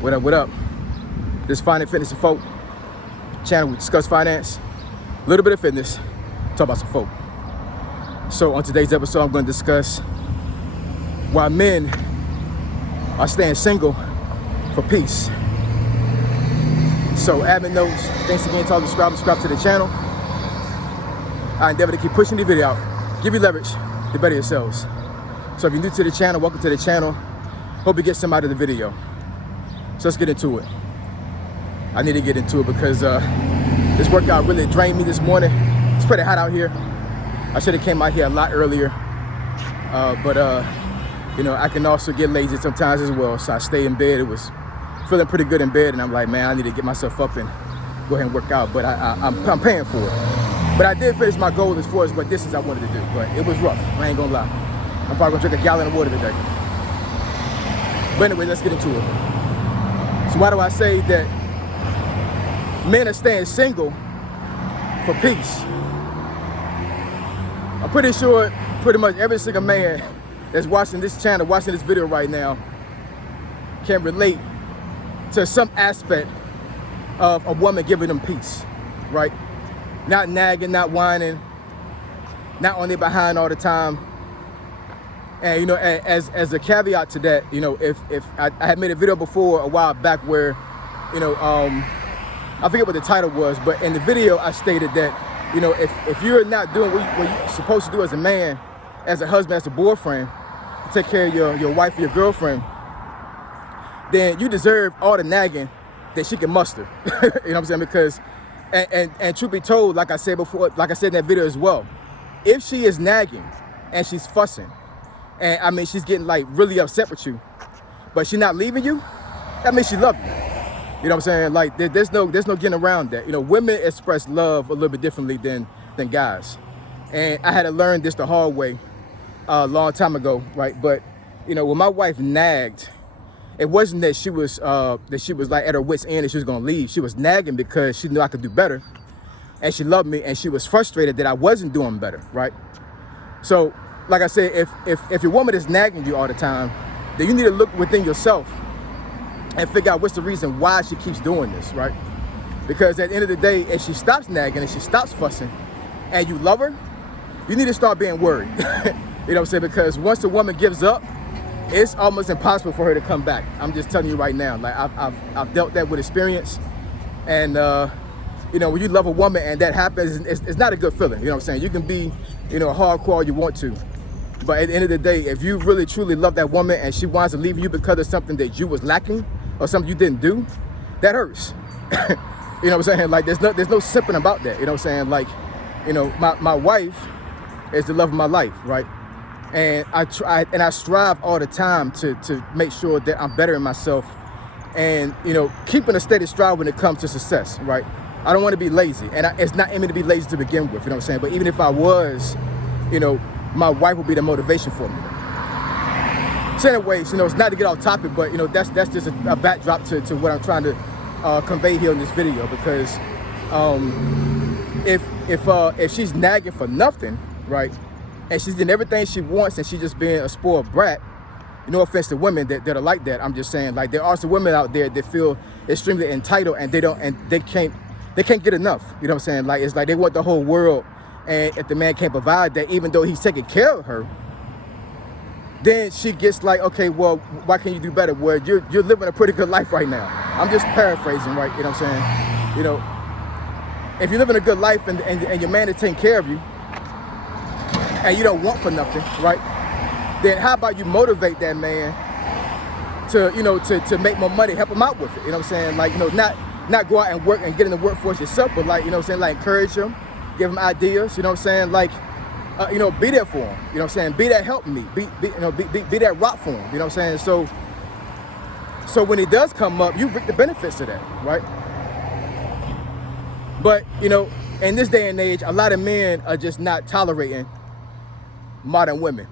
What up, what up? This Finance, Fitness, and Folk channel. We discuss finance, a little bit of fitness, talk about some folk. So on today's episode, I'm going to discuss why men are staying single for peace. So admin notes, thanks again to all the subscribe to the channel. I endeavor to keep pushing the video out, give you leverage to better yourselves. So if you're new to the channel, welcome to the channel. Hope you get some out of the video. So let's get into it. I need to get into it because this workout really drained me this morning. It's pretty hot out here. I should have came out here a lot earlier. But you know, I can also get lazy sometimes as well. So I stay in bed. It was feeling pretty good in bed. And I'm like, man, I need to get myself up and go ahead and work out. But I'm paying for it. But I did finish my goal as far as what distance I wanted to do. But it was rough. I ain't gonna lie. I'm probably gonna drink a gallon of water today. But anyway, let's get into it. So why do I say that men are staying single for peace? I'm pretty sure pretty much every single man that's watching this channel, watching this video right now, can relate to some aspect of a woman giving them peace, right? Not nagging, not whining, not on their behind all the time. And you know, as a caveat to that, you know, if I had made a video before a while back where, you know, I forget what the title was, but in the video I stated that, you know, if you're not doing what you're supposed to do as a man, as a husband, as a boyfriend, to take care of your wife or your girlfriend, then you deserve all the nagging that she can muster. You know what I'm saying? Because, and truth be told, like I said before, like I said in that video as well, if she is nagging and she's fussing, and I mean she's getting like really upset with you, but she's not leaving you, that means she loves you. You know what I'm saying? Like there's no getting around that. You know, women express love a little bit differently than guys, and I had to learn this the hard way a long time ago, right? But you know, when my wife nagged, it wasn't that she was like at her wit's end and she was gonna leave. She was nagging because she knew I could do better, and she loved me, and she was frustrated that I wasn't doing better, right? So, like I said, if your woman is nagging you all the time, then you need to look within yourself and figure out what's the reason why she keeps doing this, right? Because at the end of the day, if she stops nagging and she stops fussing and you love her, you need to start being worried. You know what I'm saying? Because once a woman gives up, it's almost impossible for her to come back. I'm just telling you right now. Like I've dealt that with experience, and you know, when you love a woman and that happens, it's not a good feeling. You know what I'm saying? You can be, you know, hardcore all you want to, but at the end of the day, if you really truly love that woman and she wants to leave you because of something that you was lacking or something you didn't do, that hurts. You know what I'm saying? Like there's no simping about that. You know what I'm saying? Like, you know, my wife is the love of my life, right? And I strive all the time to make sure that I'm bettering myself, and you know, keeping a steady stride when it comes to success, right? I don't want to be lazy, and it's not aiming to be lazy to begin with. You know what I'm saying? But even if I was, you know, my wife would be the motivation for me. So anyways, you know, it's not to get off topic, but you know, that's just a backdrop to what I'm trying to convey here in this video. Because if she's nagging for nothing, right, and she's getting everything she wants, and she's just being a spoiled brat, no offense to women that are like that, I'm just saying, like, there are some women out there that feel extremely entitled, and they can't get enough. You know what I'm saying? Like, it's like they want the whole world, and if the man can't provide that, even though he's taking care of her, then she gets like, okay, well, why can't you do better? Well, you're living a pretty good life right now. I'm just paraphrasing, right? You know what I'm saying? You know, if you're living a good life and your man is taking care of you, and you don't want for nothing, right? Then how about you motivate that man to, you know, to make more money, help him out with it. You know what I'm saying? Like, you know, not go out and work and get in the workforce yourself, but like, you know what I'm saying, like encourage him, give him ideas, you know what I'm saying? Like, you know, be there for him. You know what I'm saying? Be that help me. Be that rock for him. You know what I'm saying? So when it does come up, you reap the benefits of that, right? But, you know, in this day and age, a lot of men are just not tolerating modern women,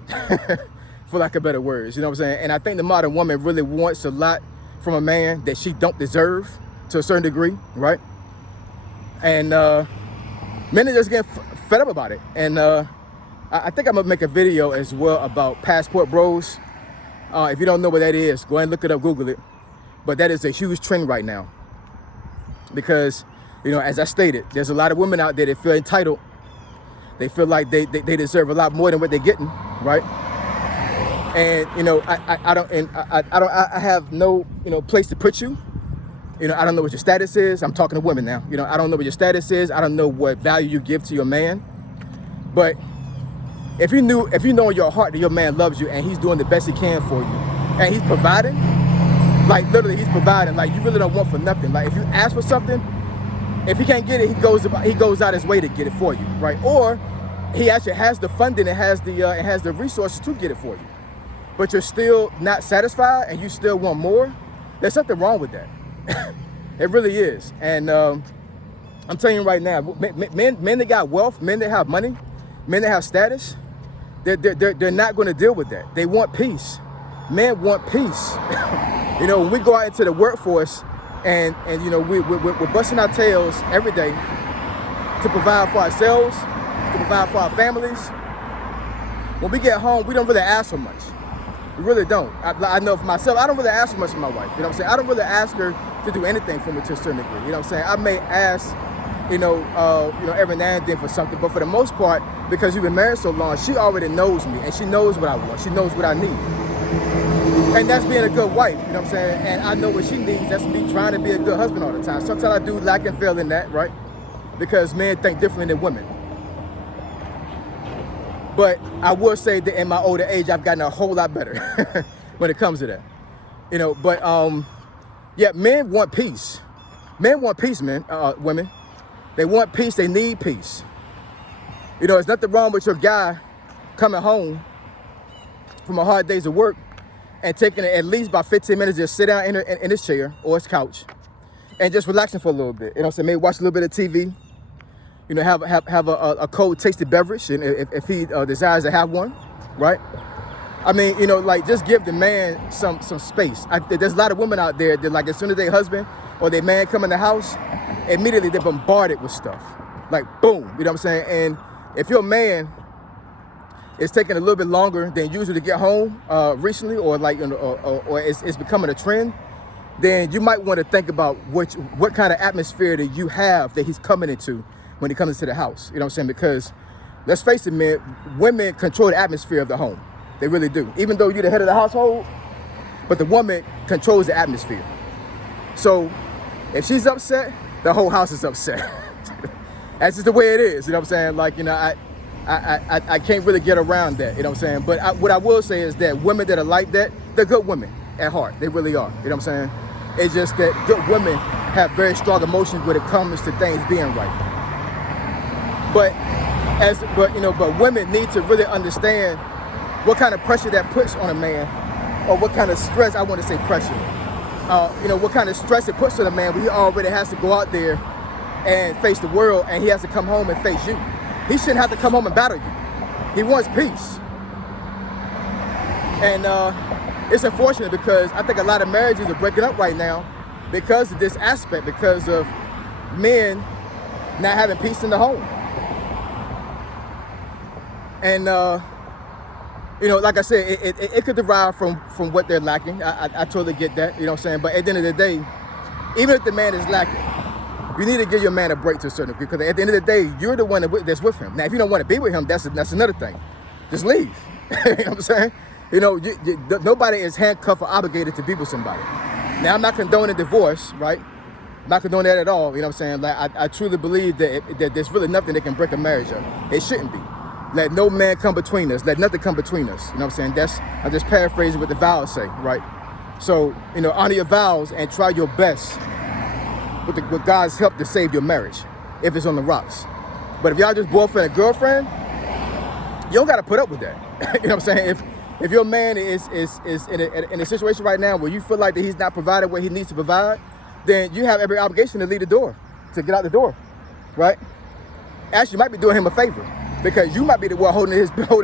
for lack of better words. You know what I'm saying? And I think the modern woman really wants a lot from a man that she don't deserve to a certain degree, right? And men are just getting fed up about it. And I think I'm gonna make a video as well about passport bros. If you don't know what that is, go ahead and look it up, Google it. But that is a huge trend right now because, as I stated, there's a lot of women out there that feel entitled. They feel like they deserve a lot more than what they're getting, right? And I have no place to put you. I don't know what your status is. I'm talking to women now. I don't know what your status is. I don't know what value you give to your man. But if you know in your heart that your man loves you and he's doing the best he can for you, and he's providing, like literally he's providing, like you really don't want for nothing. Like if you ask for something, if he can't get it, he goes out his way to get it for you, right? Or he actually has the funding and has the resources to get it for you, but you're still not satisfied and you still want more. There's something wrong with that. It really is. And I'm telling you right now, men that got wealth, men that have money, men that have status, they're not going to deal with that. They want peace. Men want peace. When we go out into the workforce and we're busting our tails every day to provide for ourselves, to provide for our families. When we get home, we don't really ask for much. We really don't. I know for myself, I don't really ask for much from my wife. I don't really ask her to do anything for me to a certain degree. I may ask, every now and then for something, but for the most part, because we've been married so long, she already knows me and she knows what I want. She knows what I need. And that's being a good wife, And I know what she needs. That's me trying to be a good husband all the time. Sometimes I do lack and fail in that, right? Because men think differently than women. But I will say that in my older age, I've gotten a whole lot better when it comes to that. Men want peace. Men want peace, women. They want peace. They need peace. There's nothing wrong with your guy coming home from a hard day's of work and taking at least about 15 minutes to just sit down in his chair or his couch and just relaxing for a little bit. Maybe watch a little bit of TV. Have a cold tasted beverage, and if he desires to have one, right? Just give the man some space. There's a lot of women out there that, like, as soon as their husband or their man come in the house, immediately they're bombarded with stuff, like boom, And if your man is taking a little bit longer than usual to get home recently, or it's becoming a trend, then you might want to think about what kind of atmosphere that you have that he's coming into when he comes into the house, because let's face it, man, women control the atmosphere of the home. They really do. Even though you're the head of the household, but the woman controls the atmosphere. So if she's upset, the whole house is upset. That's just the way it is, I can't really get around that, But what I will say is that women that are like that, they're good women at heart. They really are, It's just that good women have very strong emotions when it comes to things being right. But women need to really understand what kind of pressure that puts on a man, or what kind of stress, I want to say pressure, what kind of stress it puts on a man when he already has to go out there and face the world, and he has to come home and face you. He shouldn't have to come home and battle you. He wants peace. And it's unfortunate because I think a lot of marriages are breaking up right now because of this aspect, because of men not having peace in the home. And, like I said, it could derive from what they're lacking. I totally get that, But at the end of the day, even if the man is lacking, you need to give your man a break to a certain degree, because at the end of the day, you're the one that's with him. Now, if you don't want to be with him, that's another thing. Just leave. Nobody is handcuffed or obligated to be with somebody. Now, I'm not condoning divorce, right? I'm not condoning that at all, I truly believe that there's really nothing that can break a marriage up. It shouldn't be. Let no man come between us. Let nothing come between us. I'm just paraphrasing what the vows say, right? So, honor your vows and try your best with God's help to save your marriage if it's on the rocks. But if y'all just boyfriend and girlfriend, you don't got to put up with that. If your man is in a situation right now where you feel like that he's not providing what he needs to provide, then you have every obligation to leave the door, to get out the door, right? Actually, you might be doing him a favor, because you might be the one holding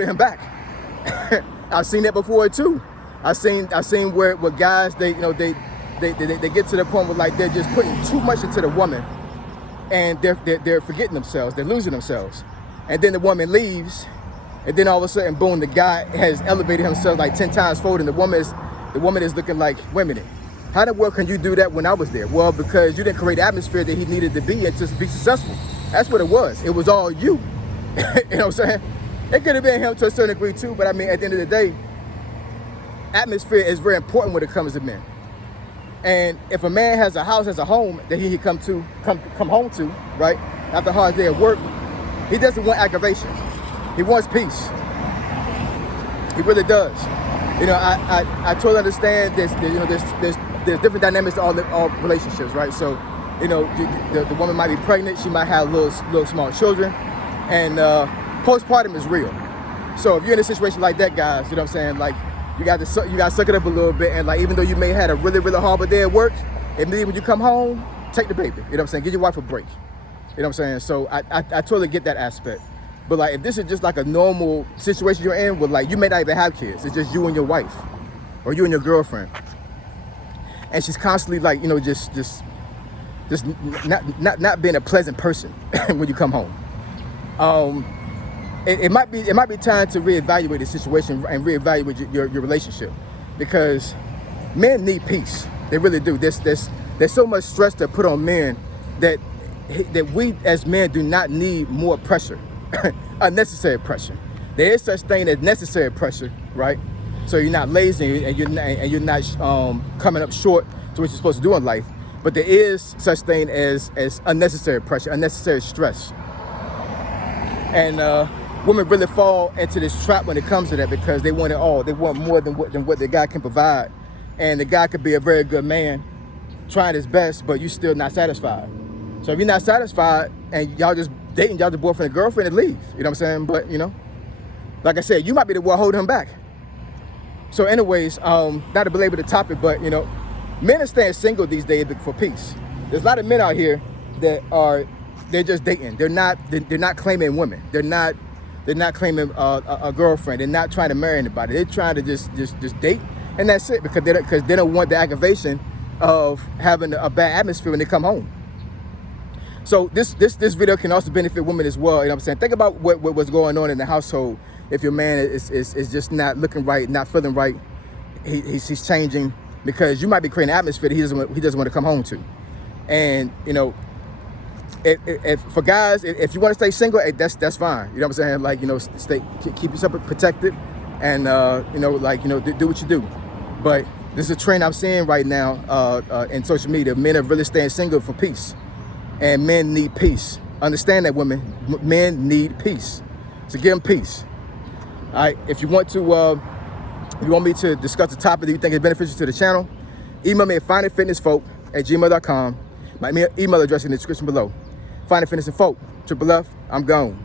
him back. I've seen that before too. I've seen where guys they get to the point where, like, they're just putting too much into the woman, and they're forgetting themselves. They're losing themselves, and then the woman leaves, and then all of a sudden, boom, the guy has elevated himself like 10 times fold, and the woman is looking like, wait a minute, How in the world can you do that when I was there? Well, because you didn't create the atmosphere that he needed to be in to be successful. That's what it was. It was all you. You know what I'm saying? It could have been him to a certain degree too, but I mean, at the end of the day, atmosphere is very important when it comes to men. And if a man has a house, has a home that he come home to, right, after a hard day of work, he doesn't want aggravation. He wants peace. He really does. You know, I totally understand this. You know, there's different dynamics to all relationships, right? So, you know, the woman might be pregnant. She might have little small children, and postpartum is real. So if you're in a situation like that, guys, you know what I'm saying? Like, you got to suck it up a little bit, and like, even though you may have had a really horrible day at work, immediately when you come home, take the baby. You know what I'm saying? Give your wife a break. You know what I'm saying? So I totally get that aspect. But like, if this is just like a normal situation you're in, with like, you may not even have kids, it's just you and your wife, or you and your girlfriend, and she's constantly like, you know, just not being a pleasant person when you come home. It might be time to reevaluate the situation and reevaluate your relationship, because men need peace. They really do. There's so much stress to put on men that we as men do not need more pressure, unnecessary pressure. There is such thing as necessary pressure, right? So you're not lazy and you're not coming up short to what you're supposed to do in life. But there is such thing as unnecessary pressure, unnecessary stress, and women really fall into this trap when it comes to that, because they want it all. They want more than what the guy can provide, and the guy could be a very good man, trying his best, but you're still not satisfied. So if you're not satisfied and y'all just dating, y'all just boyfriend and girlfriend, and leave. You know what I'm saying? But you know, like I said, you might be the one holding him back. So anyways, not to belabor the topic, but you know, men are staying single these days for peace. There's a lot of men out here that they're just dating. They're not claiming women. They're not claiming a girlfriend. They're not trying to marry anybody. They're trying to just date, and that's it, because they don't want the aggravation of having a bad atmosphere when they come home. So this video can also benefit women as well. You know what I'm saying? Think about what's going on in the household. If your man is just not looking right, not feeling right, he's changing, because you might be creating an atmosphere that he doesn't want to come home to. And you know, if for guys, if you want to stay single, that's fine. You know what I'm saying? Like, you know, keep yourself protected, and you know, like, you know, do what you do. But this is a trend I'm seeing right now in social media. Men are really staying single for peace, and men need peace. Understand that, women. Men need peace. So give them peace. All right. If you want me to discuss the topic that you think is beneficial to the channel, email me at findingfitnessfolk@gmail.com. My email address in the description below. Finding Fitness and Folk, Triple F, I'm gone.